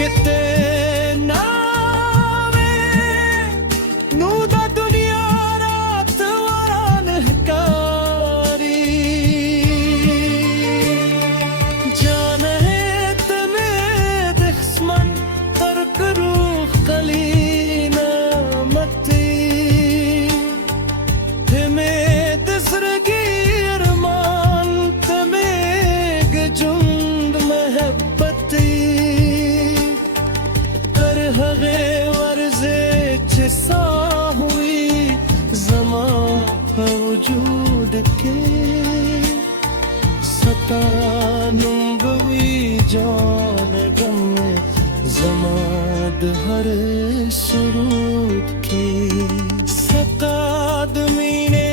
कितने नावे याद हर सुरूद की सकादमीने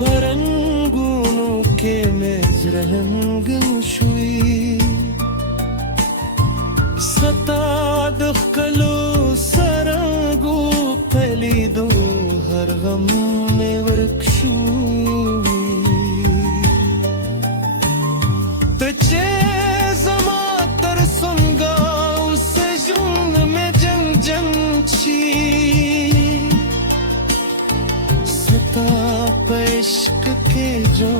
परंगूनों के mezrahangın şuy सताद कलो सरंगू पहली दो हर गम में वृक्षुई तुझे जमा तर सुनगा उस जुन में जंग जंग छी सता पे इश्क के जो